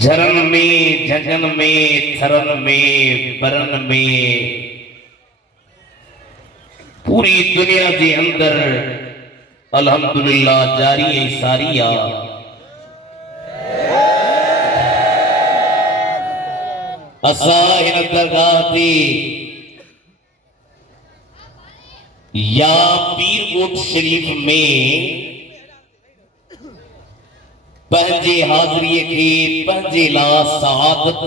झरन में, झंगन में, थरन में, बरन में, पूरी दुनिया के अंदर अल्हम्दुलिल्लाह जारी है सारिया। असा हिन दरगाह ते या पीरकोट शरीफ में पंहिंजे हाज़िरीअ खे पंहिंजे लाइ सआदत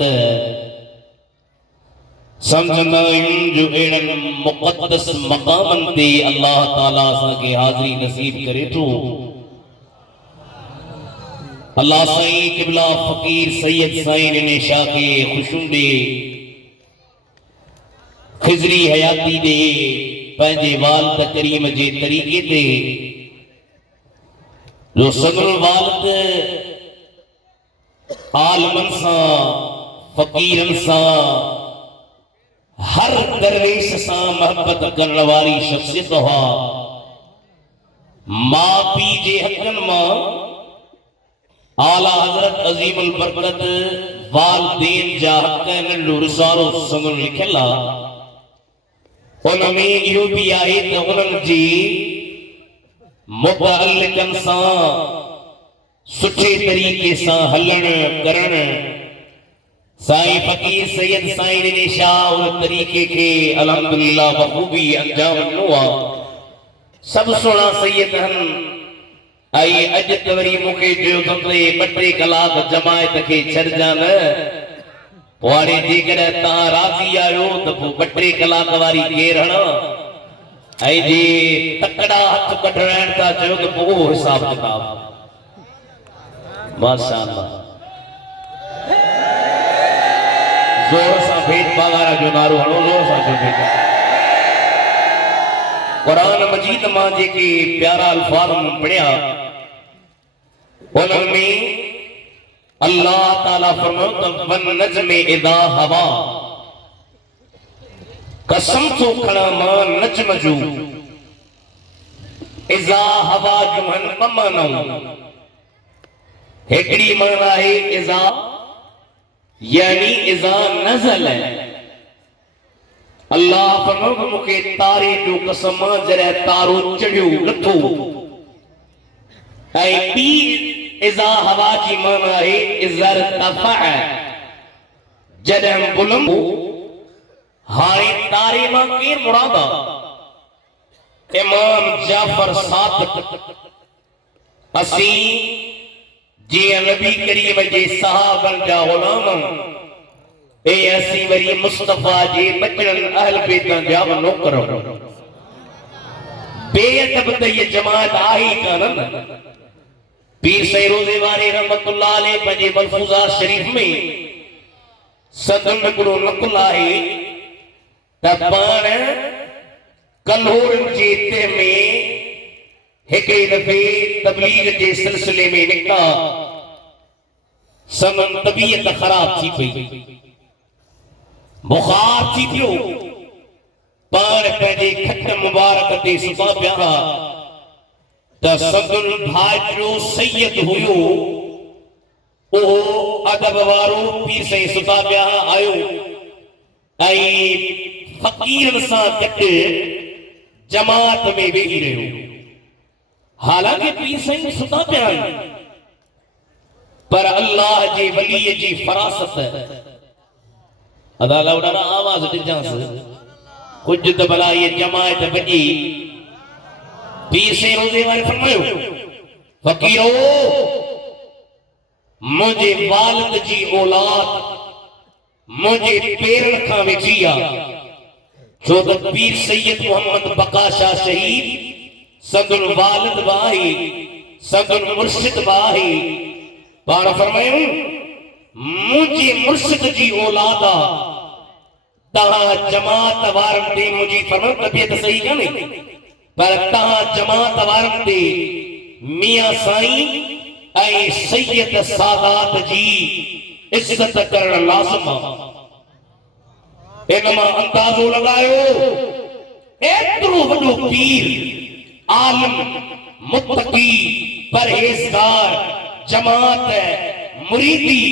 समझंदा आहियूं जो अहिड़नि मुक़द्दस मक़ामनि ते अल्लाह ताला असांखे हाज़िरी नसीब करे थो। अल्लाह साईं क़िबला फ़क़ीर सैयद साईं ने शाह खे ख़ुशियूं ॾे, ख़िज़री हयाती ॾे, पंहिंजे वालिद करीम जे तरीक़े ते जो सदरुल वालिद आलमनि सां, फ़क़ीरनि सां, हर दरवेश सां मोहब्बत करण वारी शख्सियत हुआ। मां पीउ जे हक़नि मां आला हज़रत अज़ीमुल बरकत वालिदैन जा हक़ नंढो रिसालो संगुन लिखियल आहे। उन में इहो बि आहे त उन्हनि जी मुतअल्लिक़नि सां सुठे तरीक़े सां हलण करण साईं फ़क़ीर सैयद साईं ने शाह उन तरीक़े के अल्हम्दुलिल्लाह बख़ूबी अंजाम ॾिनो आहे। सभु सुहिणा सैयद आहिनि। आई अॼु त वरी मूंखे चयो अथई 2-3 कलाक जमायत खे छॾिजां न, पोइ हाणे जेकॾहिं तव्हां राज़ी आहियो त पोइ 2-3 कलाक वारी केर हणा ऐं जे तकड़ा हथ कढाइण था चयो त पोइ उहो हिसाब किताब। माशाअल्लाह जोर सां भेद बागारा जो नारो हणो, जोर सां जो भेद। कुरान मजीद मां जेके प्यारा अल्फाज पढ़िया उन्हनि में अल्लाह ताला फरमायो त वन नज्म इज़ा हवा, कसम थो खणा मां नज्म जो इज़ा हवा जो हन ॿ मानाऊं। हिकिड़ी माना आहे इज़ा यानी इज़ा नज़ल, अल्लाह फरमायो मूंखे तारे जो कसम जॾहिं तारो चढ़ियो लथो। ऐं ॿी इज़ा हवा जी माना आहे इज़र तफ़अ, जॾहिं बुलंद। हाणे तारे मां केर मुराद आहे? इमाम जाफर सादिक़ असीं जीअं नबी करीम जे सहाबनि जा ग़ुलाम ए असीं वरी मुस्तफ़ा जे बचड़नि अहल बैत जा नौकर। बेअदब त ये जमात आहे ई कान। पीर साईं रोज़े वारे रहमतुल्लाह अलैह पंहिंजे मलफूज़ात शरीफ़ में सदन हिकिड़ो नकुल आहे त पाण कल्होरनि जे ते में हिकिड़े दफ़े तबलीग जे सिलसिले में निकिता। संदन तबीयत ख़राब थी पई, बुखार थी पियो। पाण पंहिंजे खट मुबारक ते सुता पिया त संदन भाइटियो सैयद हुयो, उहो अदब वारो पीर साईं सुता पिया आयो ऐं फ़क़ीरनि सां गॾु जमात में वेही रहियो। हालांकि पीर साईं सुता पिया आहिनि, पर अल्लाह जे वलीअ जी फरासत अदा लाउडा आवाज़ ॾिजांसि कुझु त भला ये जमायत वॼी। पीर साईं रोज़े वारे फरमायो फ़क़ीरो मुंहिंजे वालिद जी औलाद मुंहिंजे पेरनि खां विझी आहे। छो त पीर सैयद मोहम्मद बका शाह शहीद संदुल वालिद बाही संदुल मुर्शिद बाही। पाण फरमायूं मुझे मुर्शिद जी औलाद तहां जमात वारनि ते मुझी फरमायो तबियत सही काने, पर तहां जमात वारनि ते मियां साईं ऐं सैयद सादात जी इज्जत करण लाज़िम आहे। इन मां अंदाज़ो लगायो एतिरो वॾो पीर आलिम मुत्तकी परहेज़गार जमात मुरीदी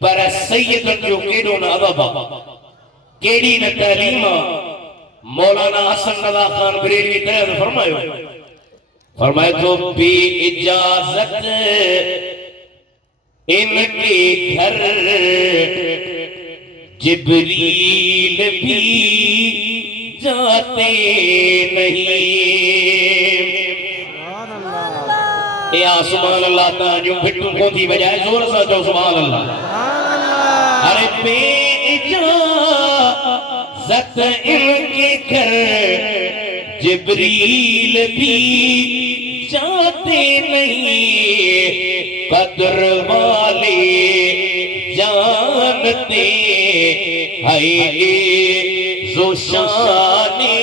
पर सैयद जो केड़ो न अदब केड़ी न तालीम मौलाना हसन रज़ा खान बरेलवी तरह फरमाए तो बे इजाजत इनके घर जिब्रील भी जाते नहीं। या सुभान अल्लाह ता जो बिट्टू को थी बजाए जोर से जो सुभान अल्लाह। अरे बे इजाजत इनके घर जिब्रील भी जाते नहीं। कदर वाले जानते है जो शाने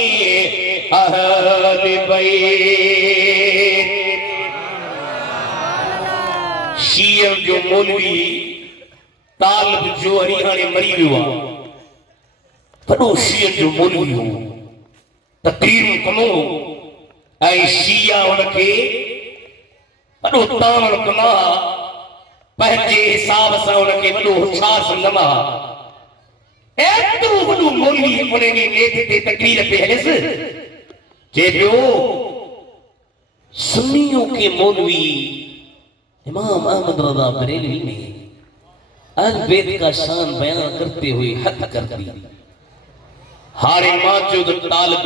अहले बैत। शिया जो मौलवी तालब जो हरियाणे मरी वियो वॾो शिया जो मौलवी हो तकरीर कंदो ऐं शिया उनखे वॾो तावण कंदा पंहिंजे हिसाब सां उनखे वॾो होशियार सम्झंदा। एतिरो वॾो मौलवी उन ॾींहुं नेट ते तकरीर पे हलेसि चए पियो सुन्नियों के मौलवी इमाम अहमद रज़ा बरेलवी ने अहल बैत का शान बयान करते हुए हद कर दी। हारे माजूद तालिब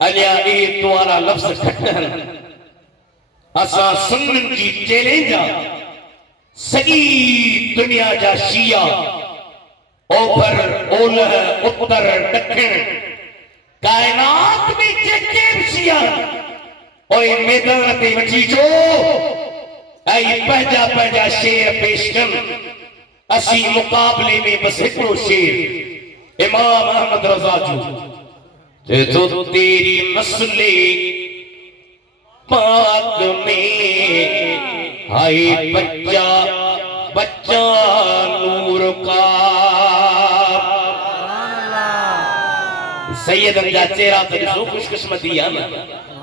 अलिया ए तुम्हारा लफ्ज खटन असा सुन्नन जी चैलेंज सॼी दुनिया जा शिया ओभर ओलह उत्तर ॾखिण कायनात में जेके बि शिया ओए मैदान ते वठी जो ऐं पंहिंजा शेर पेश कन। असी मुकाबले में बस हिकिड़ो शेर इमाम अहमद रज़ा जो जो तेरी मसले पाक में हाय बच्चा बच्चा नूर का। सैयदन जा चेहरा तो ॾिसो खुशकिस्मती है ना।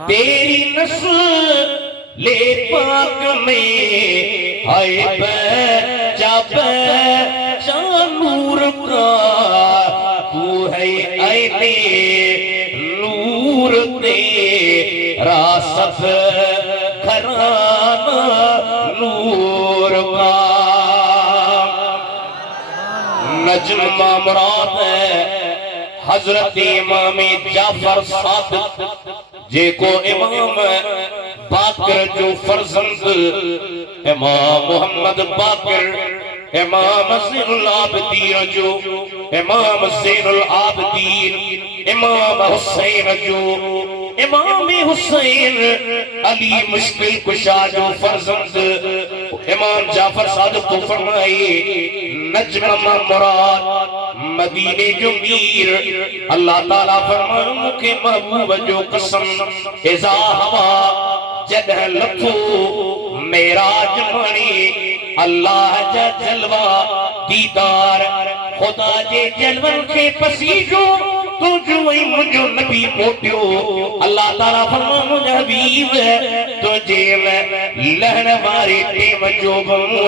तेरी नस्ले पाक में हाय बच्चा बच्चा नूर का। तू है ऐने नूर तेरा सब घराना नूर का। नजम मुराद है हजरत इमाम जाफर सादिक जेको इमाम बाकर जो फर्जंद इमाम मोहम्मद बाकर इमाम ज़ैनुल आबिदीन जो इमाम ज़ैनुल आबिदीन इमाम हुसैन जो इमाम हुसैन अली मुश्किल कुशा जो फर्जंद इमाम जाफर सादिक को फरमाए नजम मुराद मदीने जो मीर अल्लाह ताला फरमाए मुखे महबूब जो कसम इज़ा हवा जदह लथो मेराज मणी अल्लाह जा जलवा दीदार खुदा जे जलवन के पसीजो तो जो वही मुझो नबी पोटियो। अल्लाह ताला फरमा मुझे हबीब तो जेल लहन वारे टेम जो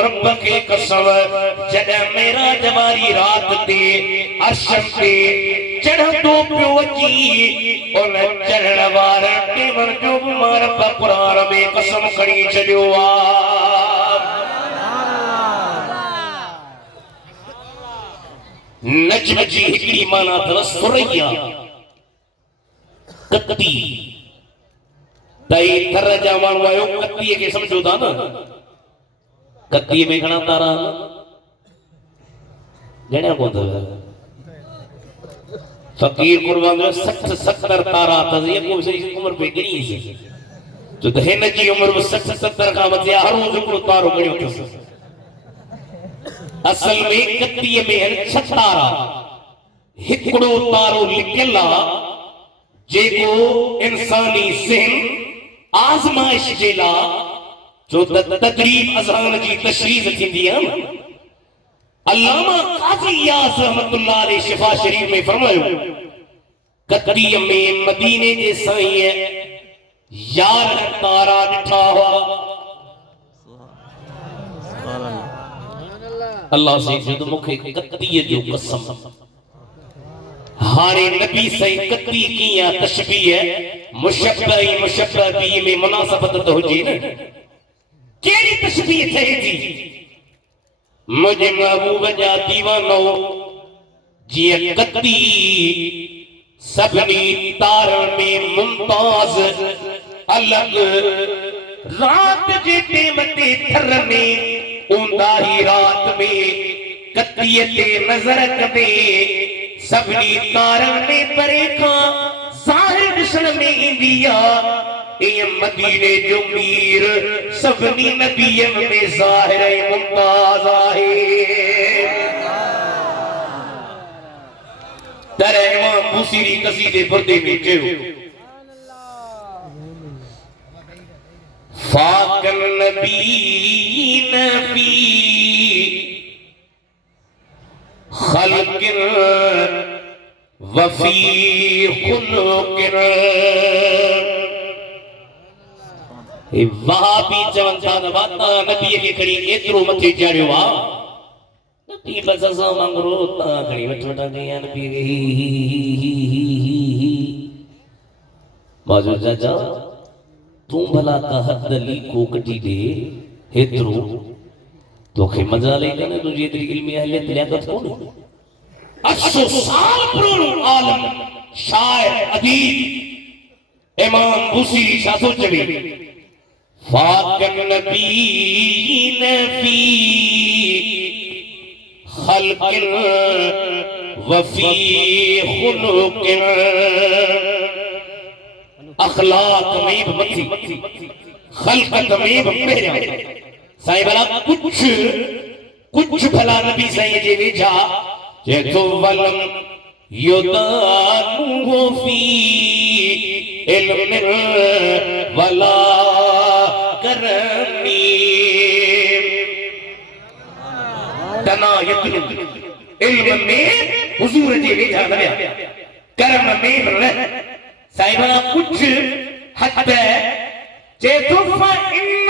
रब के कसम जद मेरा जवारी रात ते अर्शम ते चढ़ तो पियो अची उन चढ़ण वारे टेम जो रब कुरान में कसम खणी छॾियो आ। नजम जी हिकड़ी माना अथव सुरैया कत्ती तई थर जा माण्हू आयो कत्तीअ खे सम्झो था न। कत्तीअ में घणा तारा ॼणिया कोन अथव। फ़कीर कुर्बान 60-70 तारा अथसि को उमिरि पे ॻणीसीं छो त हिन जी उमिरि 60-70 खां मथे हर रोज़ हिकिड़ो तारो ॻणियो अथसि। असल में कत्तीअ में 6 तारा हिकिड़ो तारो लिखियल आहे जेको इंसानी ज़हन आज़माइश जे लाइ जो तदरीब अज़हान जी तशरीह थींदी आहे। अल्लामा क़ाज़ी इयाज़ रहमतुल्लाह अलैह शिफा शरीफ में फरमायो कत्तीअ में मदीने जे साईं 11 तारा ॾिठा हुआ। अल्लाह से जो मुखे कत्ती जो कसम हारे नबी सही कत्ती किया तशबीह है मुशब्बह मुशब्बह में मुनासबत तो हुजे न केड़ी तशबीह थे थी मुझे महबूब जा दीवानो जिया कत्ती सबनी तारण में मुमताज अलग रात जे टेमते थर में ऊंदा ही रात में कत्तीअ ते नजर कदे सबनी तारण में परेखा ज़ाहिर दिसण में इंदिया ए मदीने जो मीर सबनी नबियन में ज़ाहिर मुमताज आहे तर इमाम बुसीरी कसीदे बुर्दे में चयो फाकन नबीन फी खल्किन वफी खुलुकिन वहाबी चवन था वाता नबी के खड़ी एतरो मथे चाड़ियो वा नबी बस असा मंगरो ता खड़ी वठ वठा गया नबी के बाजू चाचा तू भला का हदली को कटी दे हेतरो तोखे मजा लेगा ना तुझे तेरी इल्मी अहलियत लियाकत कोन 800 साल पुरानो आलम शायर अदीब इमाम बुसीरी साथो चले फाकन नबीन फी खल्किन वफी खुलुकिन अखलाक में मथी खल्कत में पहिरिया साईं भला कुछ भला नबी साईं जे वेझा जे तो वलम युदानु फी इल्म वला करमी तना यतनु इल्म में हुजूर जे वेझा लॻया कर्म में न साईं भला कुछ हद जे तो इन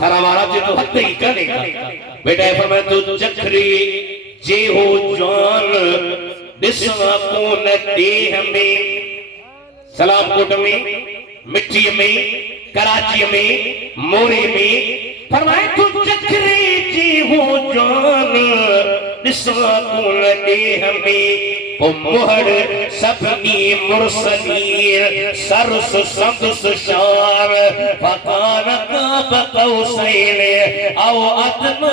थारा महाराज जी तो हद ही करेगा बेटा फरमाए तो चखरी जे हो जान दिसवा कोन देह में सलामकोट में मिट्टी में कराची में मोरे में फरमाए तू चक्रे जी हो जान दिसवा कोन देह में ओ मोहर सबनी मुरसलीर सरस संदस शार फकान का बकौसैन औ अदना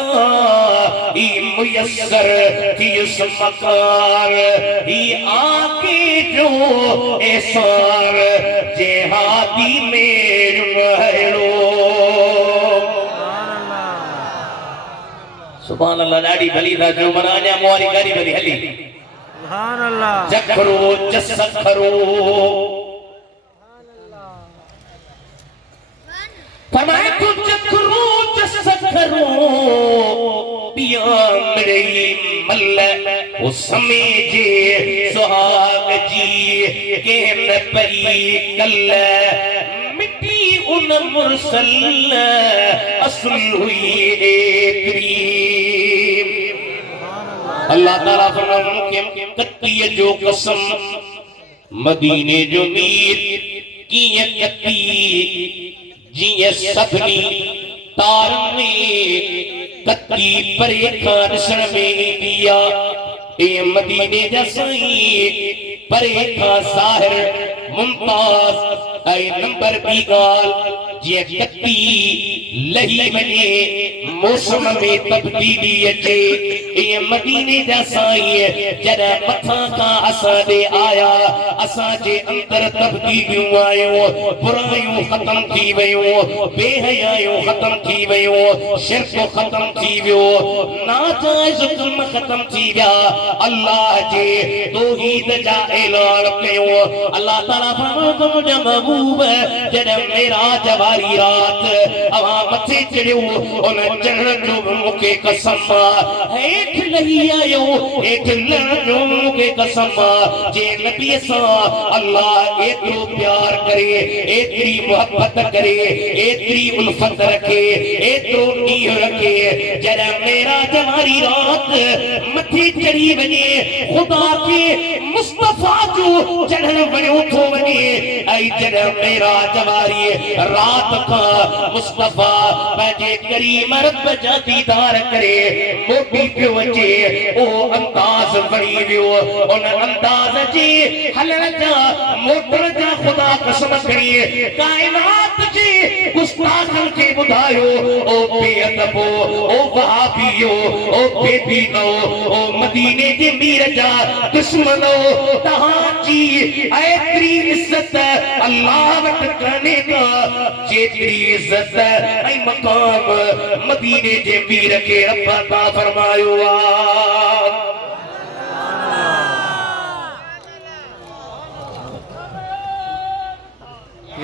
ई मुयस्सर की उस मकार ई आके जो एसार जेहादी में महलो सुभान अल्लाह ॾाढी भली था जो मनाया मोरी गाड़ी भली हली सुभान अल्लाह जखरो जसखरो फरमाए तो जखरो जसखरो पिया मेरे मल्ल ओ समेजे सुहाग जी के न परी कल मिट्टी उन मुरसल असल हुई एकरी अल्लाह ताला फरमाए कत्ती जो कसम मदीने जो मीर की कत्ती जिए सबनी तार में कत्ती परे खानसर में दिया ए मदीने जसाई परे खा साहिर मुमताज ऐ नंबर बी गाल जे कत्ती लही वने मौसम में तब्दीली अचे ए मदीने जसाई जरा मथा का असा दे आया असा जे अंदर तब्दीलियों आयो बुराइयों खत्म थी वयो बेहयाइयों खत्म थी वयो शिरक खत्म थी वयो नाजायज जुल्म खत्म थी गया अल्लाह जे तौहीद जा ऐलान कयो अल्लाह ताला फरमायो मुझे महबूब जरा मेरा जवाब जवारी रात अवा मथे चढ़ियो उन चढ़ण जो मूंखे कसम हेठ लही आयो हेठ लहण जो मूंखे कसम जे नबी सां अल्लाह एतिरो प्यार करे एतिरी मोहब्बत करे एतिरी उल्फत रखे एतिरो ॾींहुं रखे जॾहिं मेरा जवारी रात मथे चढ़ी वञे ख़ुदा खे मुस्तफ़ा जो चढ़ण वणियो थो वञे ऐं जॾहिं मेरा जवारी रात खां मुस्तफ़ा पंहिंजे करीम रब जा दीदार करे मोटी पियो अचे उहो अंदाज़ वणी वियो उन अंदाज़ जे हलण जा मोटण जा ख़ुदा कसम खणी काइनात जे गुस्ताखन खे ॿुधायो ओ बेअदबो ओ वहाबियो ओ बेदीनो ओ मदीने जे मीर जा दुश्मनो तव्हांजी एतिरी इज़त अल्लाह वटि कान्हे का जेतिरी इज़त ऐं मक़ाम मदीने जे मीर खे रब अता फरमायो आहे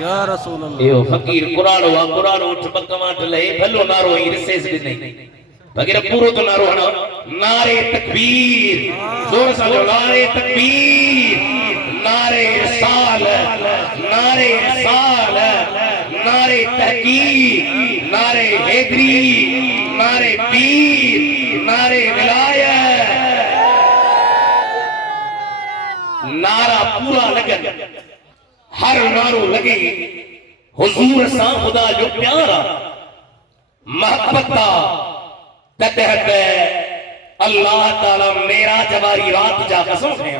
या रसूल अल्लाह यो फकीर कुरान वा कुरान उठ बकवाट ले भलो नारो ही रिसेस भी नहीं फकीर पूरो तो नारो हना नारे तकबीर जोर से बोलो नारे तकबीर नारे साल नारे साल नारे तहकीक नारे हैदरी नारे पीर नारे विलायत नारा पूरा लगन हर नारो लगे हुजूर सा खुदा जो प्यारा मोहब्बता तहत अल्लाह ताला मेरा जवारी रात जा कसम है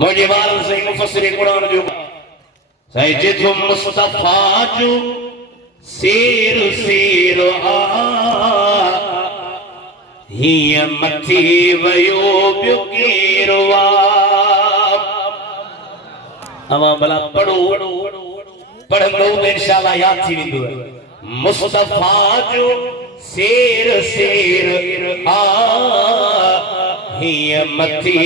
मुझे वाल से मुफस्सिर कुरान जो सही जिथु मुस्तफा जो शेर शेर आ हिय मथी वयो बियो केरवा अवा भला पढ़ो पढ़ंदो त इंशाअल्लाह याद थी वेंदो मुस्तफा जो शेर शेर आ हिय मथी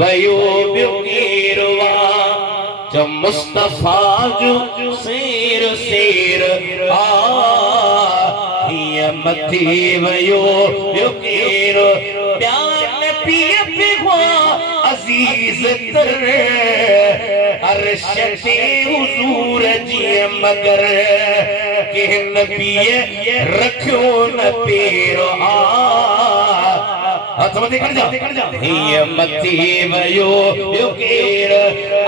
वयो बियो केरवा जो मुस्तफा जो शेर शेर आ हिय मथी वयो बियो केरो प्यार में पिए पिघवा अजीज तर अरशते हुजूर जी मगर के नबी रखो न पेरो आ समझ कर जा ये मथी वयो यो केर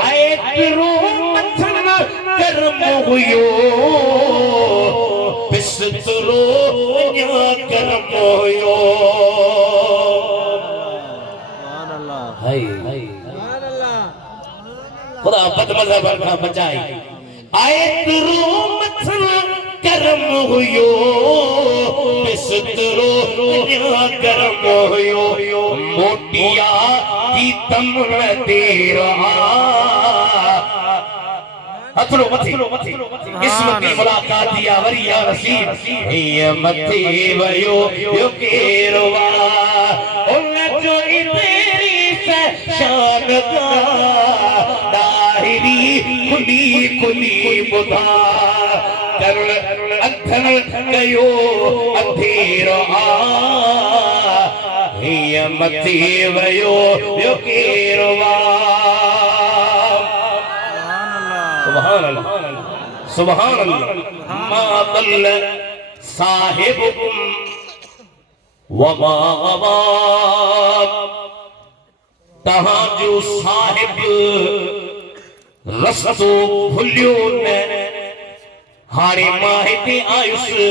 आयतरो मथन कर्म हुयो बिस्तरो न्या कर्म हुयो सुभान अल्लाह हाय खुदा बदमज़हब का बचाई आयतरो मथन कर्म हुयो बिस्तरो न्या कर्म हुयो मोटिया की तमन तेरा अथरो मथी किस्मती मुलाकात दिया वरिया नसीब ये मथी वयो यो केरवा उन जो तेरी शान का दाहिरी खुली खुली बुधा करुण अंधन गयो अंधेरो आ ये मथी वयो यो केरवा सुभान अल्लाह सुभान अल्लाह मा दल साहिबुकुम व मा गवा तहां जो साहिब रस्तो भुलियो न हाणे मां हिते आयुसि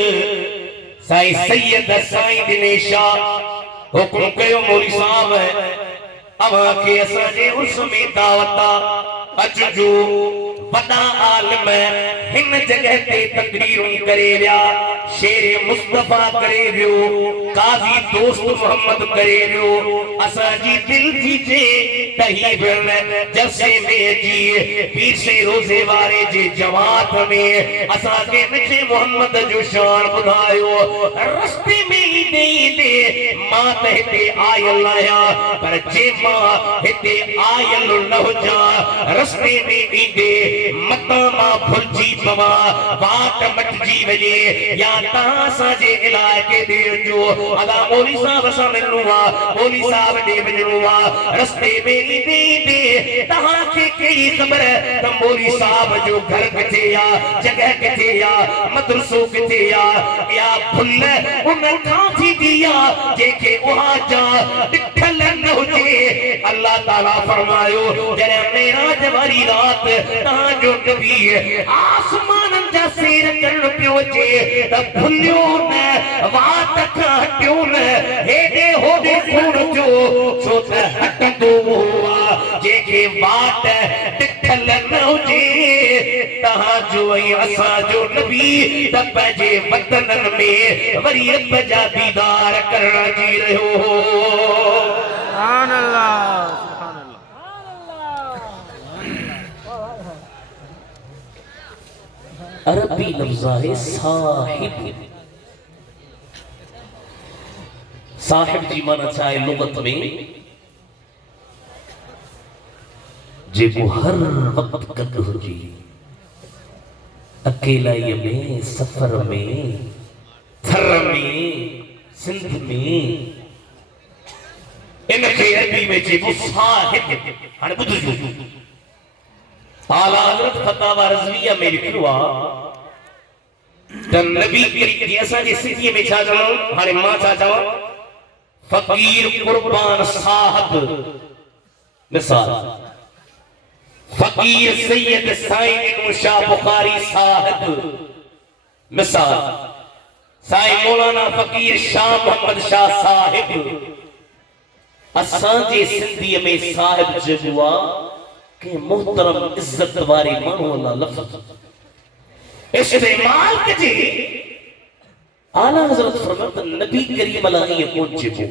साईं सैयद साईं दिनेशा हुकुम कयो मौली साहब अवां खे असांजे उर्स में दावत अचजो वॾा आलिम हिन जगह ते तकरीरूं करे विया शेर मुस्तफा करे वियो काज़ी दोस्त मोहम्मद करे वियो असांजी दिल थी थे त ही जलसे में जी पीर से रोज़े वारे जे जमात में असांखे मिठे मोहम्मद जो शान ॿुधायो रस्ते में ईंदे ईंदे मां त हिते आयल आहियां पर जे मां हिते आयल न हुजां रस्ते में ईंदे मता मां भुलजी पवा वाट मटजी वजे या तहां साजे इलाके दे जो अदा मौली साहब सां मिलणो आ मौली साहब दे वञणो आ रस्ते में ईंदे तहां खे कहिड़ी ख़बर त मौली साहब जो घर किथे आ जगह किथे आ मदरसो किथे आ या फुल उन खां थींदी आ जेके उहा जा ॾिठल न हुजे अल्लाह ताला फरमायो जॾहिं मेराज वारी रात तहां जो नबी आसमाननि जा सेर करण पियो अचे त भुलियो न वात खां हटियो न हेॾे होॾे कोन जो छो त हटंदो हुआ जेके वाट ॾिठल न हुजे तहां जो ऐं असां जो नबी त पंहिंजे वतननि में वरी रब जा दीदार करण अची रहियो हो सुभान अल्लाह सुभान अल्लाह। अरबी लफ्ज़ है साहिब साहिब जी माना चाहे लुगत में जेको हर वक्त गद हुजे अकेलाई में सफर में थर में सिंध में इन के अरबी में जेको साहिब हाणे ॿुधजो आला हज़रत फतावा रज़विया में लिखियो आहे त नबी करीम असांजे सिंधीअ में छा चवणो हाणे मां छा चवां फ़कीर कुर्बान साहब मिसाल फ़कीर सैयद साईं शाह बुखारी साहब मिसाल साईं मौलाना फ़कीर शाह मोहम्मद शाह साहिब असांजे सिंधीअ में साहिब जेको आहे के मोहतरम इज्जत वारी माण्हू वाला लफ़्ज़ इस्तेमाल कजे आला हज़रत फरमात नबी करीम अलाही कोन चइबो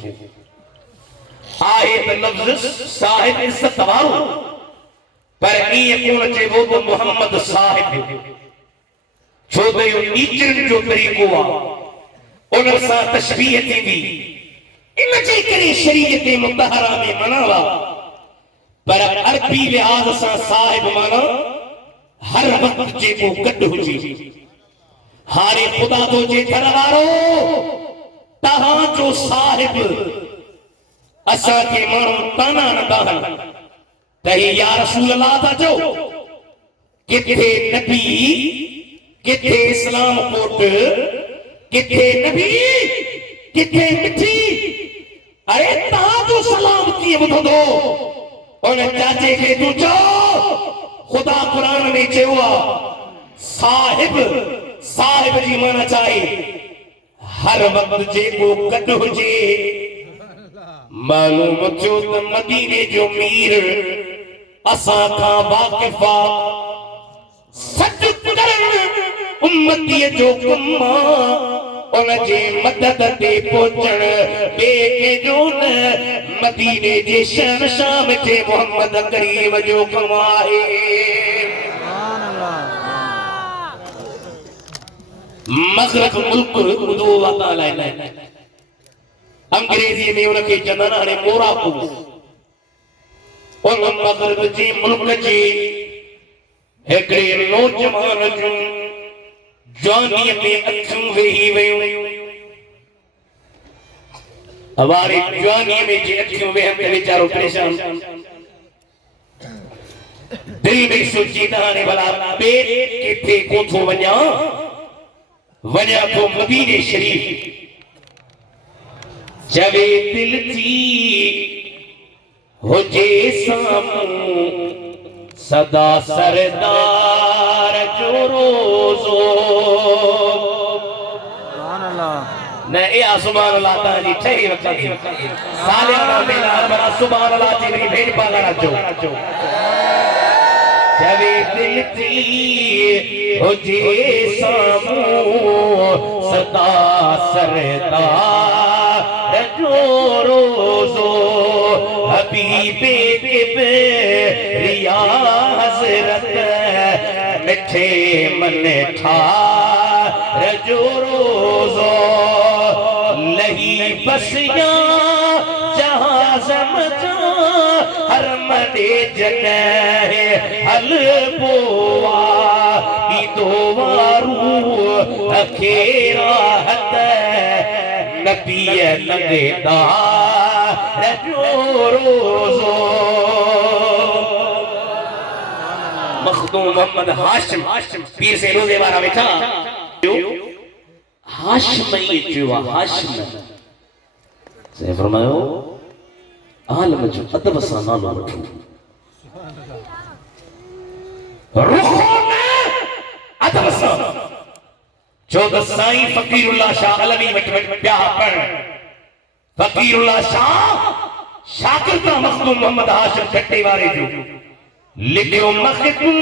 आहे त लफ़्ज़ साहिब इज्जत वारो पर ईअं कोन चइबो त मोहम्मद साहिब छो त इहो नीचनि जो तरीक़ो आहे उन सां तशबीह थींदी इन जे करे शरीयत मुतहरा में मनावा पर अरबी लिहाज सां साहिब माना हर वक्त जेको गॾु हुजे हाणे ख़ुदा तो जे घर वारो तहां जो साहिब असां खे माण्हू ताना नंदा आहिनि त हे या रसूल अल्लाह था चओ किथे नबी किथे इस्लाम कोट किथे नबी किथे मिठी अरे तहां जो सलाम कीअं ॿुधंदो उन चाचे खे तू चओ खुदा कुरान में चयो साहिब साहिब जी माना चाहे हर वक्त जेको गॾु हुजे मालूम थियो त मदीने जो मीर असां खां वाक़िफ़ आहे सच करण उम्मतीअ जो कमु उन जे मदद ते पहुचण ॿिए कंहिंजो न मदीने जे शहंशाह मिठे मोहम्मद करीम जो कमु आहे मग़रब मुल्क ॿुधो वाता लाइ अंग्रेज़ी में उनखे चवंदा आहिनि हाणे मोराको उन मग़रब जे मुल्क जे हिकिड़े नौजवान जूं जवानीअ में अखियूं वेही वयूं हमारे जवानीअ में जे अखियूं वेहनि त वीचारो परेशान दिल में सोची त हाणे भला ॿिए किथे कोन थो वञा तो मदीने शरीफ जवे दिल थी हुजे सामूं सदा सरदार जो रोज़ो न ए सुभान अल्लाह ताजी ठही वक़्ति सालियाना मेला बड़ा सुभान अल्लाह जी मेरी भेड़ पागल जो जवे दिल थी हुजे सामूं सदा सरदार जो रोज़ो हबीबे किबरिया हज़रत मिठे मन ठार जो रोज़ो लही बसिया जहां समझा हर मन दे जगह हल बोआ दो वारू अखेरा हत नबी लगेदा रोजो मखदूम मोहम्मद हाशिम पीर से रोजे वारा बैठा हाशिम ये चुआ हाशिम से फरमायो आलम जो अदब सा नालो वठो रुखो में अदब सा जो साईं फकीरुल्लाह शाह अलवी वट ब्याह पढ़ फकीरुल्लाह शाह शागिर्द मखदूम मोहम्मद हाशिम ठट्टे वारे जो लिखियो मखदूम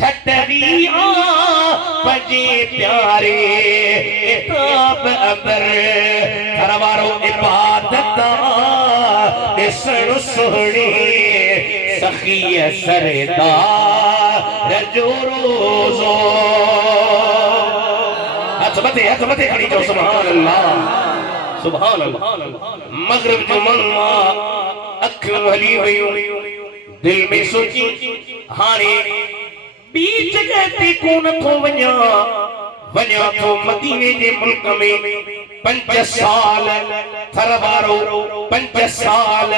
ठट्टिया बजे प्यारे इताब अबर हरवारो इबादत दिसन सोहणी सखी सरदार रजो रोजो हथ मते खड़ी जो सुभान अल्लाह मगरिब जो मनवा अखियों हली हुई दिल में सोची हाणे बीच गए कोन थो वञा थो मदीने जे मुल्क में 5 साल थरवारो 5 साल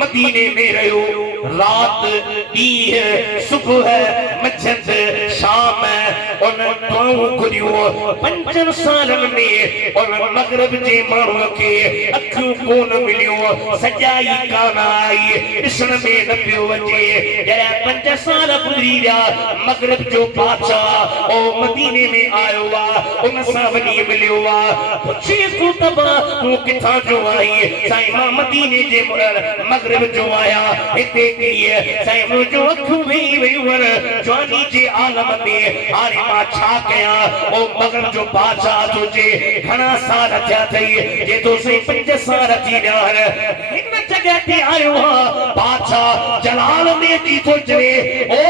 मदीने में रहो रात ॾींहुं सुबह मंझंद शाम उन दुआऊं घुरियो 5 सालन में उन मगरिब जे माण्हूअ खे अखियूं कोन मिलियूं सजाई कान आई ॾिसण में न पियो अचे जॾहिं 5 साल गुज़री विया मगरिब जो बादशाह ओ मदीने में आयो उन सां वञी मिलियो पुछी तूं किथां जो आई साईं मां मदीने जे मगरिब जो आया हिते कीअं साईं मुंहिंजो अखियूं वेही वयूं जवानी जे आलम में हाणे मां छा कयां ओ मगरिब जो बादशाह तुंहिंजे घणा साल थिया अथई जे तो साईं 5 साल थी विया हिन जॻह ते आयो बादशाह जलाल में थी थो चवे ओ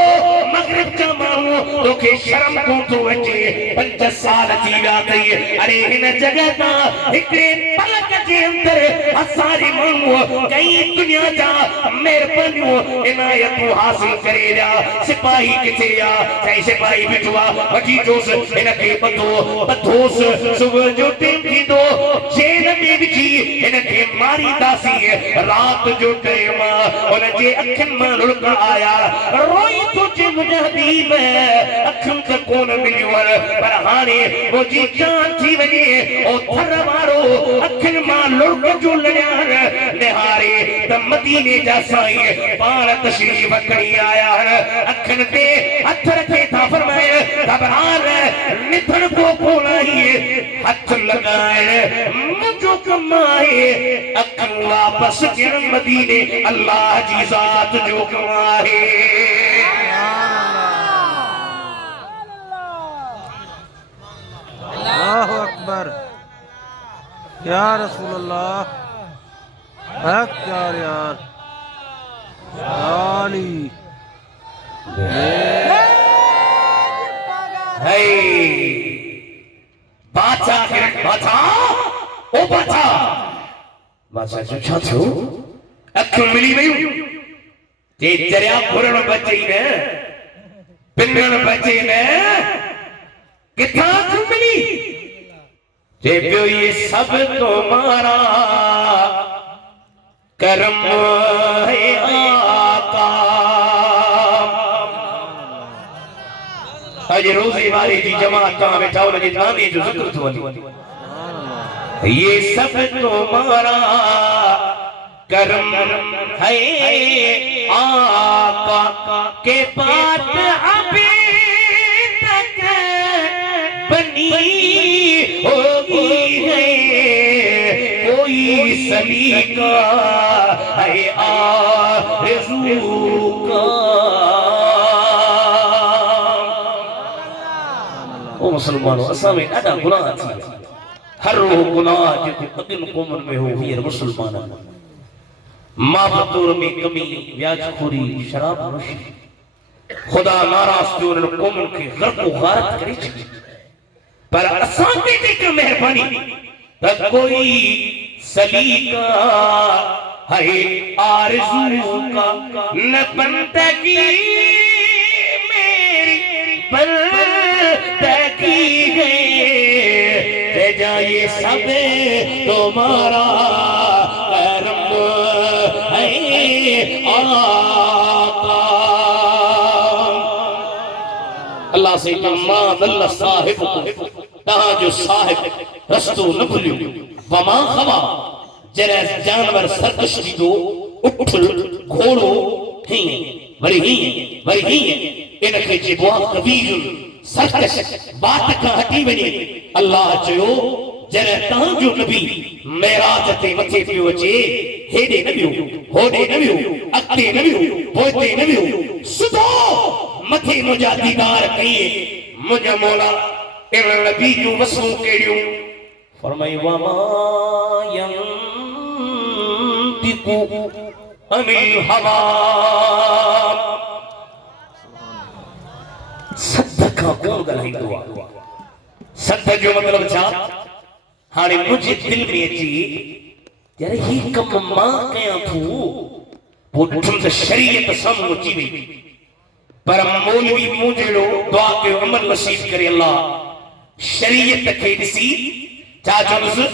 मगरिब जा माण्हू तोखे शर्म कोन थो अचे 5 साल थी विया अथई अरे हिन जॻह तां हिकिड़े पलक जे अंदर असांजे माण्हू कई दुनिया जा महिरबानियूं इनायतूं हासिल करे विया सिपाही किथे साईं सिपाही बीठो वठी जोस हिन खे बधोस सुबुह जो टाइम थींदो जेल में विझी हिन खे मारींदासीं रात जो टाइम हुन जे अखियुनि मां लुड़का आया रोई थो चए मुंहिंजा हबीब अखियूं त कोन मिलियूं पर हाणे मुंहिंजी जान थी वञे ओ थर वारो अखियुनि मां लुड़क जो लड़ियार निहारे त मदीने जा साईं पाण तशरीफ़ खणी आया अखियुनि ते हथ रखे था फरमाए घबरार निथण को कोन आई हथ लगाइण मुंहिंजो कमु आहे अखियूं वापसि ॾियण मदीने अल्लाह जी ज़ात जो कमु आहे अल्लाहु अकबर या रसूलल्लाह हक यार अली हे बादशाह ओ बादशाह जो छा थियो अखियूं मिली वयूं ते दरिया घुरण बचे न पिनण बचे न किथां अखियूं मिली जे पियो ये सब तुम्हारा करम है आका अज रोज़े वारे जी जमात का बैठा उनके नामे जो जिक्र थो वञे ये सब तुम्हारा करम है आका के बात अभी तक बनी होगी है कोई सलीका है आरज़ू का ओ मुसलमानों असां में ॾाढा गुनाह थी हर वो गुनाह जेको अॻिन क़ौमुनि में हो हींअर मुसलमान माफ़तूर में कमी व्याजखोरी शराब नोशी खुदा नाराज़ थियो उन्हनि क़ौमुनि खे ग़र्क़ो ग़ारत करे छॾी पर असां ते जेका महिरबानी त कोई सलीका है आरज़ू का न बंदगी मेरी बंदगी है ते जाए सब तुम्हारा करम है आका। अल्लाह से माद अल्लाह साहिब तहां जो साहिब रस्तों न भूलियो वमा खवा जरा जानवर सरकशी दो उठल घोड़ो ही वरी इनके जिबवा कबीर सरकश बात का हटी वने। अल्लाह चयो जरा तहां जो नबी मेराज ते मथे पियो अचे हेडे न वियो होडे न वियो अॻिते न वियो पोइते न वियो सुधो मथे मुंहिंजा दीदार कई मुंहिंजा मौला इन नबी जूं वसूं कहिड़ियूं फरमाई वमा यंतिकु अनिल हवा सद खां कोन ॻाल्हाईंदो आहे। सद जो मतलब छा हाणे मुंहिंजे दिल में अची यार ही कम मां कयां थो पोइ ॾिठुमि त शरीयत साम्हूं अची वई पर मौलवी मूं जहिड़ो दुआ कयो अमल नसीब करे अल्लाह शरीयत खे ॾिसी छा चवंदुसि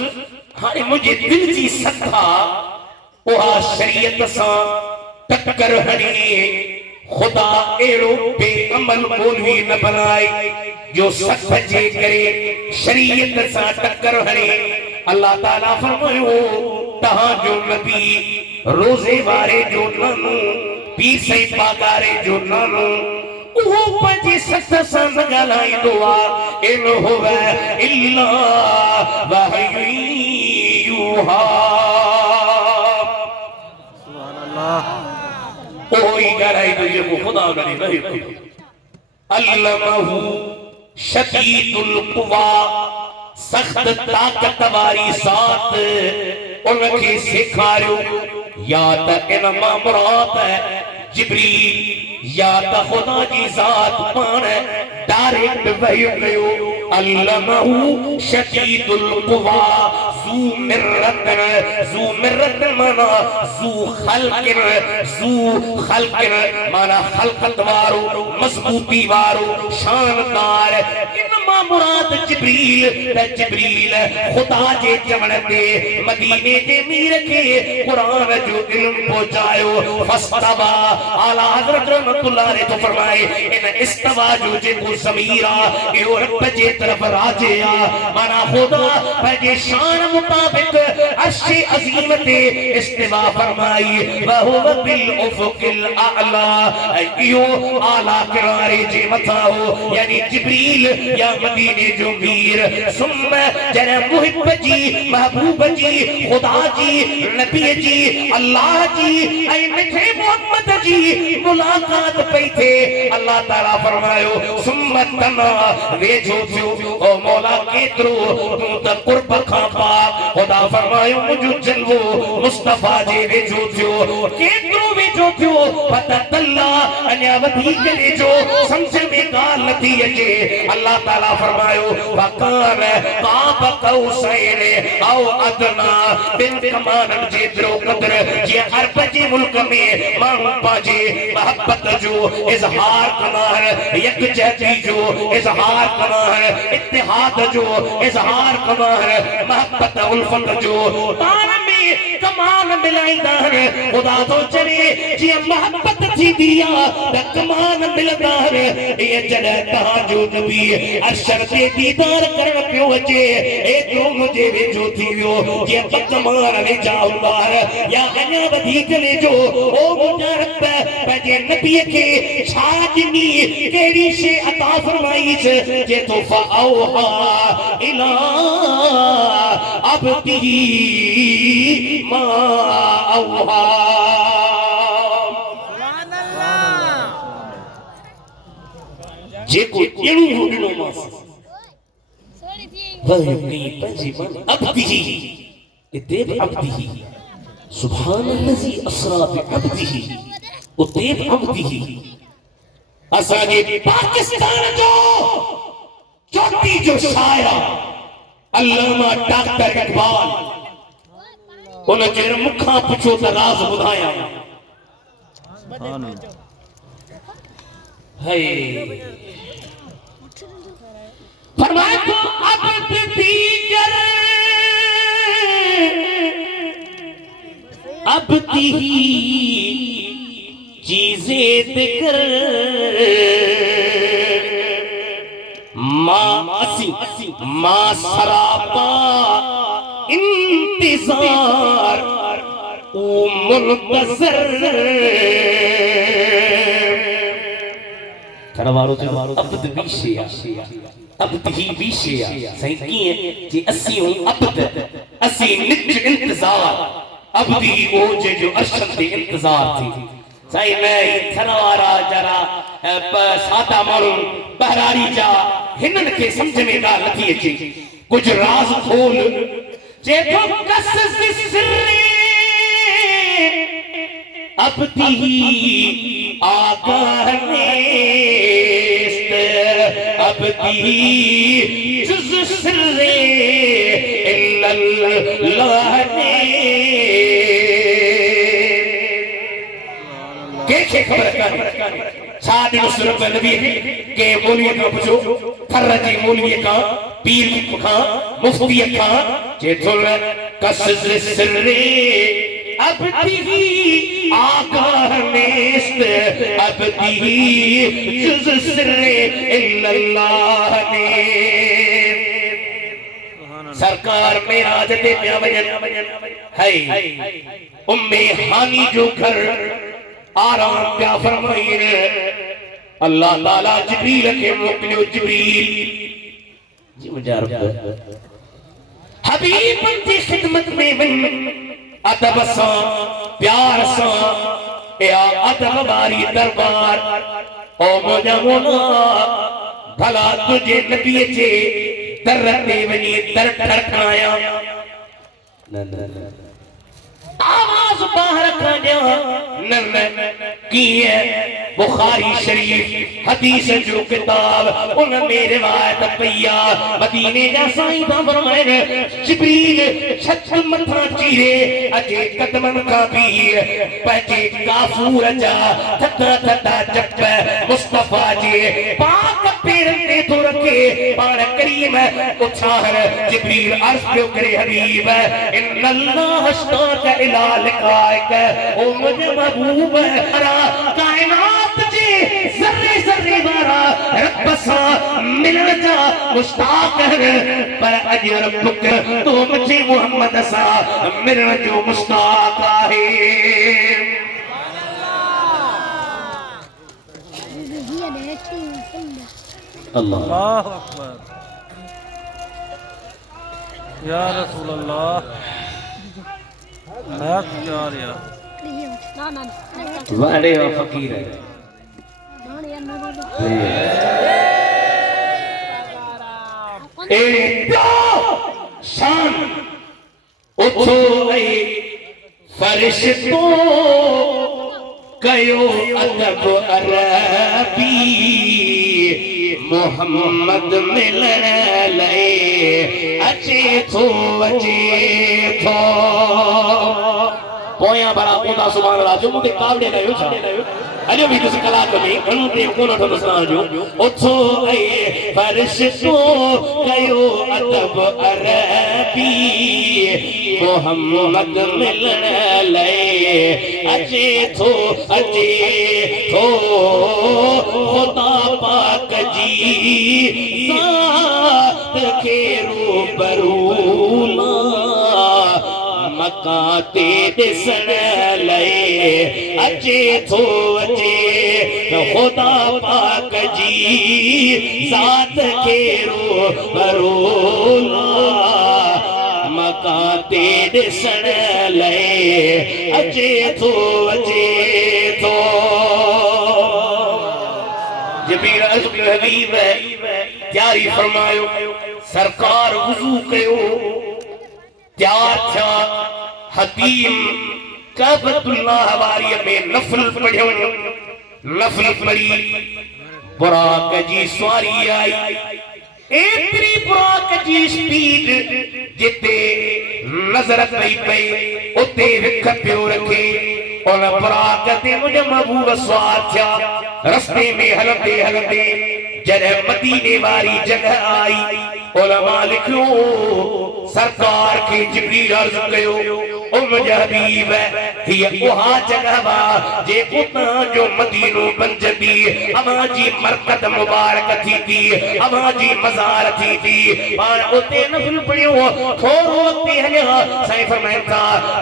हाणे मुंहिंजे दिल जी सथा उहा शरीयत सां टक्कर हणी खुदा अहिड़ो बेअमल मौलवी न बनाए जो सथ जे करे शरीयत सां टक्कर हणे। अल्लाह ताला फरमायो तहां जो नबी रोज़े वारे जो नानो पीर सही पागारे जो नानो उहो पंहिंजी सथ सां न ॻाल्हाईंदो आहे इन हुव इल्ला वहयु यूहा। सुभान अल्लाह ओही ॻाल्हाईंदो जेको ख़ुदा करे रहियो अल्लमहु शदीदुल कुवा सख्त ताकत वारी ज़ात उनखे सेखारियो या त इन मां मुराद जिब्रील या त ख़ुदा जी ज़ात पाण डायरेक्ट वही कयो अल्लमहु शदीदुल कुवा ज़ू मिर्रतन माना ज़ू खल्क़िन माना खल्क़त वारो मज़बूती वारो शानदार इन मां मुराद जिब्रील त जिब्रील खुदा जे चवण ते मदीने जे मीर खे कुरान जो इल्म पहुंचायो फस्तवा आला हज़रत रहमतुल्लाह अलैहि तो फरमाए इन इस्तवा जो जेको ज़मीर आहे इहो रब जे तरफ राजे आहे माना खुदा पंहिंजे शान मुताबिक अर्श अज़ीम ते इस्तिवा फरमाई व हुव बिल उफ़ुक़िल आला इहो आला किनारे जे मथा हो यानी जिब्रील या मदीने जो मीर सुम जरा मुहिब जी महबूब जी खुदा जी नबी जी अल्लाह जी ऐं मिठे मोहम्मद जी मुलाकात पई थे अल्लाह ताला फरमायो सुम्मत तना वेझो थियो ओ मौला केतिरो तूं त कुर्ब खां पाक खुदा फरमायो मुंहिंजो जलवो मुस्तफा जे वेझो थियो केतिरो वेझो थियो पता तल्ला अञा वधीक वेझो सम्झ में ॻाल्हि नथी अचे अल्लाह ताला फरमायो वकान काब कौसैन औ अदना बिन कमानन जेतिरो क़दर जीअं अरब जे मुल्क में माण्हू पंहिंजे मोहब्बत जो इज़हार कंदा आहिनि यकजहती जो इज़हार कंदा आहिनि इत्तिहाद जो इज़हार कंदा आहिनि मोहब्बत उल्फत जो पाण में कमाल मिलाईंदा आहिनि खुदा थो चवे जीअं मोहब्बत थींदी आहे त कमाल मिलंदा आहिनि इहे जॾहिं तव्हांजो नबी अर्शर ते दीदार करण पियो अचे एतिरो मुंहिंजे वेझो थी वियो जीअं बदमान वेझा हूंदा आहिनि या अञा वधीक वेझो ओ मुंहिंजा रब पंहिंजे नबीअ खे छा ॾिनी कहिड़ी शइ अता फरमाईसि जे तो फऔहा इला अब्दी मा औहा। जेको ॼणो ॾिनो मांसि वही पंहिंजी मन अब्दी इते बि अब्दी सुभानल्लज़ी अस्रा बिअब्दिही उते बि अब्दी असांजे पाकिस्तान जो चोटी जो शायर अल्लामा डॉक्टर इकबाल उन चेर मुखा पुछो त राज बुधाया सुभान अल्लाह है फरमाया तो अब दीगर अब ती चीजें दिकर माँ सरापा इंतजार ओ मुंतजर करवारो अब्द बीशिया अब्द ही बीशिया सही की है जी अस्सी हूं अब्द अस्सी निज इंतजार अब्दी ओज जो अरशद दे इंतजार थी सही मैं थनवारा जरा सादा मालूम बहरारी जा हिनन के समझ में गा लथी अचे कुछ राज खोल जे तो कस सिरे अब्दी आगाह नेस्त अब्दी जुज़ सिरे इल्लल्लाह ने के खबर कर सादी सुरत नबी के मौलवी का पूछो फर्रजी मौलवी का पीर का मुफ्ती का जेथुल कसस सिरे अब्दी आगाह नेस्त अब्दी जुज़ सिरे इल्लल्लाह ने सरकार मेरा जते पिया वजन है उम्मे हानी जो घर आराम प्या फरमाइन अल्लाह ताला जिब्रील के मोकलियो जिब्रील जी मुजार हबीब की खिदमत में वन अदब सा प्यार सा या अदब बारी दरबार ओ मोजा मोना भला तुझे नबी जे दरते वनी दर ठरकाया आवाज बाहर कर दिया न की है बुखारी शरीफ हदीस जो किताब उन में रिवायत पईया मदीने जा साईं दा फरमाए जिब्रील छत मथा चीरे अजे कदमन का पीर पजे काफूर जा थदा थदा जप मुस्तफा जी पाक पैर ते तो रखे पार करीम उछार जिब्रील अर्ज क्यों करे हबीब इन्नल्लाह अश्ताक इला लिकाक ओ मुझे महबूब हरा कायनात जी जर्रे जर्रे वारा रब सा मिलना जा मुश्ताक है पर अज रब्बक तो मुझे मोहम्मद सा मिलना जो मुश्ताक है अल्लाह अकबर या रसूल अल्लाह यार वाड़े वा फकीर है ए शान उठो ए फरिश्तो कयो अदब अरबी मोहम्मद मिलन लए अचे थो पोया बड़ा कोदा सुभान अल्लाह जो मुझे कावड़े लयो छा अजो भी तुस कलाक में घणते कोन ठो दसा जो उठो ए फरिश्तो कयो अदब अरबी मोहम्मद मिलन लए अचे थो खुदा पाक जी ज़ात के रूबरू मकाते दिसन लए अचे थो खुदा पाक जी ज़ात के रूबरू मकाते दिसन लए अचे थो जबीर अज़्म हबीब त्यारी फरमायो सरकार वुज़ू कयो त्यार था हकीम काबतुल्लाह वारी में नफल पढ़ियो नफल पढ़ी बुराक जी सवारी आई एतरी बुराक जी स्पीड जिते नजर पई पई उते विख पियो रखे और पराग ते मुझे महबूब सवार थिया रस्ते में हलंदे हलंदे जॾहिं मदीने वारी जगह आई उलमा लिखो सरकार के जिब्रील अर्ज कयो ओ मुंहिंजा हबीब हीअ उहा जगह वा जेको तव्हां जो मदीनो बणजंदी अव्हां जी मरकत मुबारक थींदी अव्हां जी मज़ार थींदी पाण उते नफ़िल पढ़ियो थोरो वक़्तु हलिया साईं फरमाइनि था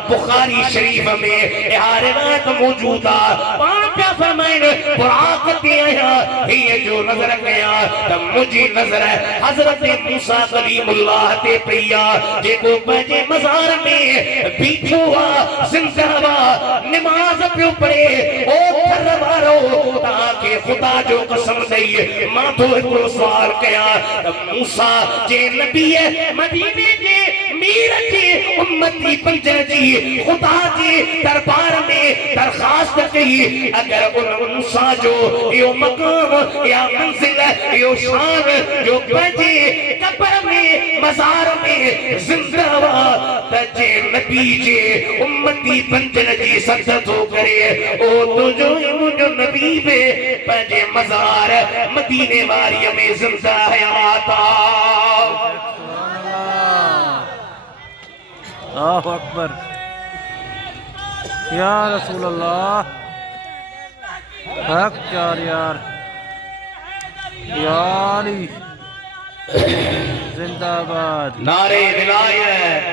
बुखारी शरीफ में इहा रिवायत मौजूद आहे पाण पिया फरमाइनि बुराक ते आहियां हीअ जो नज़र कयां त मुंहिंजी नज़र हज़रत मूसा कलीमुल्लाह ते पई आहे जेको पंहिंजे मज़ार में बीठो आहे ज़िंदा आहे निमाज़ पियो पढ़े ओ घर वारो तव्हांखे ख़ुदा जो कसम ॾेई मां तो हिकिड़ो सुवाल कयां त मूसा जे नबीअ मदीने जे मीर जे उम्मती पंजर जी ख़ुदा जे दरबार में दरख़्वास्त कई अगर उन मूसा जो इहो मक़ाम या मंज़िल इहो शान जो पंहिंजे कब्र में मज़ार में ज़िंदा हुआ त जे नबी जे उम्मती पंजर जी सद थो करे ओ तुंहिंजो मुंहिंजो नबी बि पंहिंजे मज़ार मदीने वारीअ में ज़िंदा हयात अल्लाहु अकबर या रसूल अल्लाह हक यार यारी जिंदाबाद नारे विलायत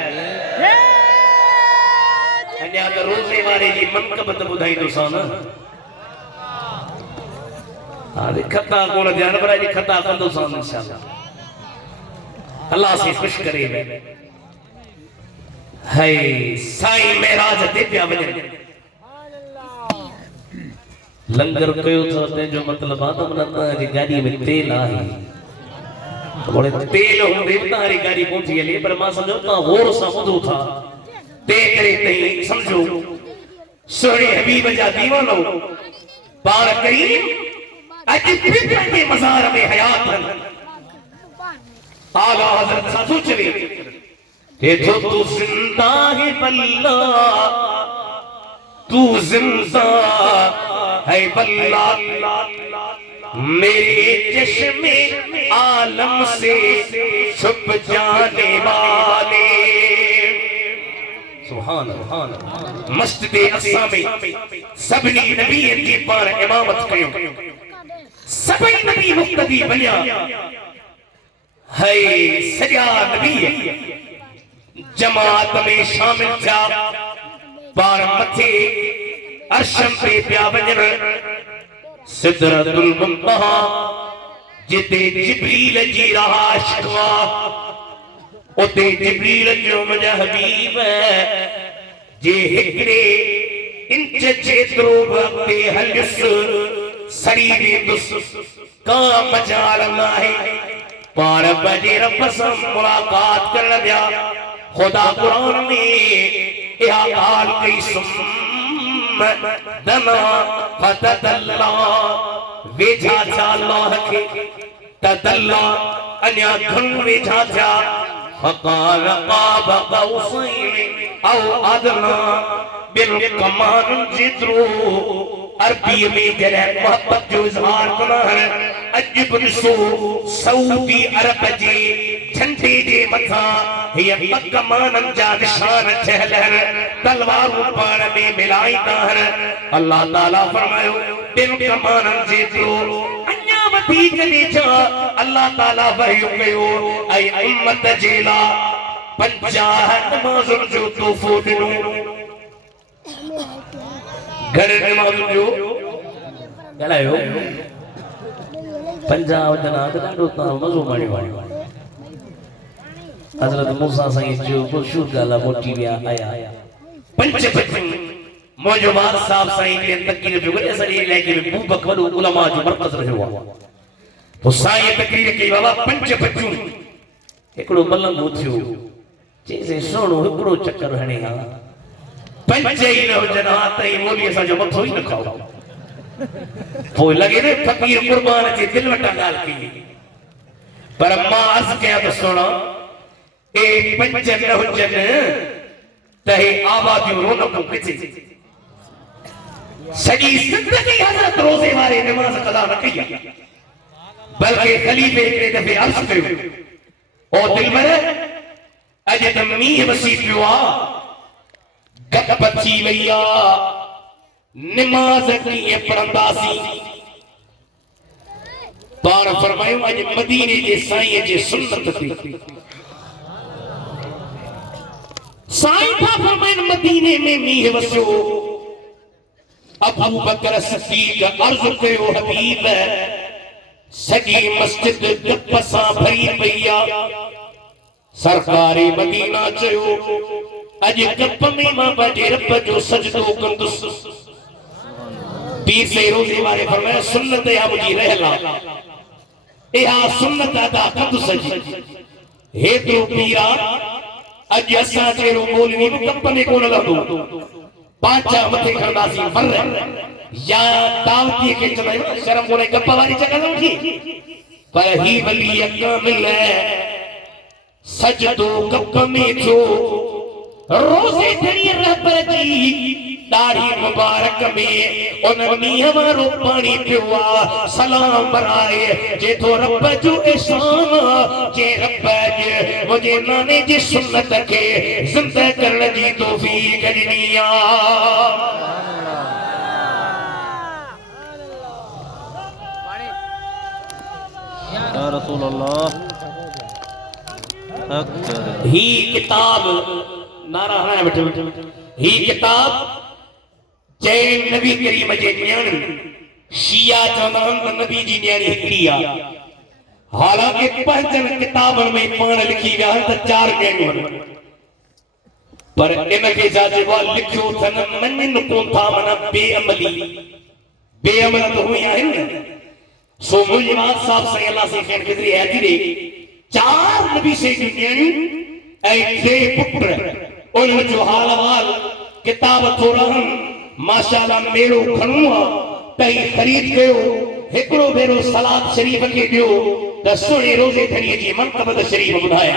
अञा त रोज़े वारे जी मनक़बत ॿुधाईंदोसां न हाणे खता कोन ध्यान पर जी खता कंदोसां इंशाअल्लाह अल्लाह से खुश करे है साईं मेराज ते पिया वञनि लंगर कयो त तंहिंजो मतिलबु आहे त मन तव्हांजी गाॾीअ में तेल आहे बोले तेल हूंदे बि तव्हांजी गाॾी कोन थी हले पर मां सम्झो तव्हां गौर सां ॿुधो था तंहिं करे तई सम्झो सुहिणे हबीब जा दीवानो पाण करीम अॼु बि पंहिंजे मज़ार में हयात आहिनि आला हज़रत सां थो चवे कि तू जिंदा है बल्ला तू जिंदा है बल्ला मेरे चश्मे आलम से छुप जाने वाले सुभान अल्लाह मस्जिद अक़सा में सभी नबी की पार इमामत कयो सभी नबी मुक्तदी बनिया है सजा नबी जमात में शामिल था पार मथे अर्शम पे पिया वञण सिदरतुल मुंतहा जिते जिब्रील जी रहाश हुआ उते जिब्रील जो मुंहिंजा हबीब जे हिकिड़े इंच जेतिरो बि अॻिते हलियुसि सड़ी वेंदुसि का मजाल नाहे पाण पंहिंजे रब सां मुलाक़ात करण विया खुदा कुरान में इहा ॻाल्हि कई सुम्म दना फतदल्ला वेझा थिया अल्लाह खे तदल्ला अञा घण वेझा थिया फक़ाल क़ाब क़ौसैन औ अदना बिल कमान जेतिरो अरबी में जॾहिं मोहब्बत जो इज़हार कंदा आहिनि अॼु बि ॾिसो सऊदी अरब जे झंडे जे मथां हीअ कमाननि जा निशान ठहियल आहिनि तलवारूं पाण में मिलाईंदा आहिनि अल्लाह ताला फरमायो ॿिनि कमाननि जेतिरो अञा वधीक ॾिठा अल्लाह ताला वहयु कयो ऐं उम्मत जे लाइ 50 नमाज़ुनि जो तोहफ़ो ॾिनो घर नमाज़ुनि जो ॻाल्हायो 50 जना ॾाढो मज़ो माणियो हज़रत मूसा साईं जो मशहूर ॻाल्हि मोटी विया आया पंज मौजो वार साहब साईं के तकरीर जो वॾे सॼे इलाइक़े में खूब वॾो उलमा जो मरकज़ रहियो आहे तो साईं तकरीर कई बाबा पंज बचूं हिकिड़ो मलंगो थियो चईं सोणो हिकिड़ो चक्कर हणे हा पंज ई न हुजनि हा त ई मौलवी असांजो मथो ई न खाओ पोइ लॻे न फ़कीर क़ुर्बान जे दिलि वटां ॻाल्हि कई पर मां अर्ज़ कयां त सुणो ए पंज न हुजनि तहे आबादियों रोनकों किथे सजी जिंदगी हजरत रोजे वारे नमाज कदा न कई बल्कि खलीफे हिकिड़े दफ़े अर्ज़ कयो ओ दिलबर अॼु त मींहुं वसी पियो आहे गप थी वई आहे नमाज कीअं पढ़ंदासीं पाण फरमायूं अॼु मदीने जे साईं जे सुन्नत ते साईं था फरमाइन मदीने में मींहुं वसियो अबू बकर सिद्दीक़ अर्ज़ कयो हबीब सॼी मस्जिद गप सां भरी पई आहे सरकार मदीना चयो अॼु गप में मां पंहिंजे रब जो सजदो कंदुसि पीर से रोज़े वारे फरमाया सुन्नत या मुंहिंजी रहल आहे इहा सुन्नत अदा कंदुसि हेतिरो पीर आहे अॼु असां जहिड़ो मौलवी बि गप में कोन लहंदो पांचा मथे खणंदासीं वर या दावती खे चवंदा आहियूं शर्म कोन्हे गप वारी जॻह वठी पर ही वली कामिल सजदो गप में थियो रोज़े धणी रहबर जी दाढ़ी मुबारक में उन मींहं वारो पाणी पियो आहे सलाम बराए जेथो रब जो एहसान जे रब मुंहिंजे नाने जी सुन्नत खे ज़िंदा करण जी तौफ़ीक़ ॾिनी या रसूल अल्लाह अकबर ही किताब नारा हणाए वठो ही किताब जैन नबी करीम जे न्याणी शिया चवंदा आहिनि त नबी जी न्याणी हिकिड़ी आहे हालांकि पंजनि किताबनि में पाण लिखी विया आहिनि त 4 न्याणियूं आहिनि पर इनखे छा चइबो आहे लिखियो अथनि मञनि कोन था माना बेअमली बेअमल त हुई आहिनि सो मुंहिंजी मां साहब साईं अल्लाह से खैर गुज़री हयाती ॾे 4 नबी से जूं न्याणियूं ऐं 2 पुट उन्हनि जो हाल अहवाल किताब थोरा माशाअल्लाह मेड़ो खणो आहे तई ख़रीद कयो हिकिड़ो भेरो सलाद शरीफ़ खे ॾियो त सुहिणे रोज़े धणीअ जी मनक़बत शरीफ़ ॿुधाया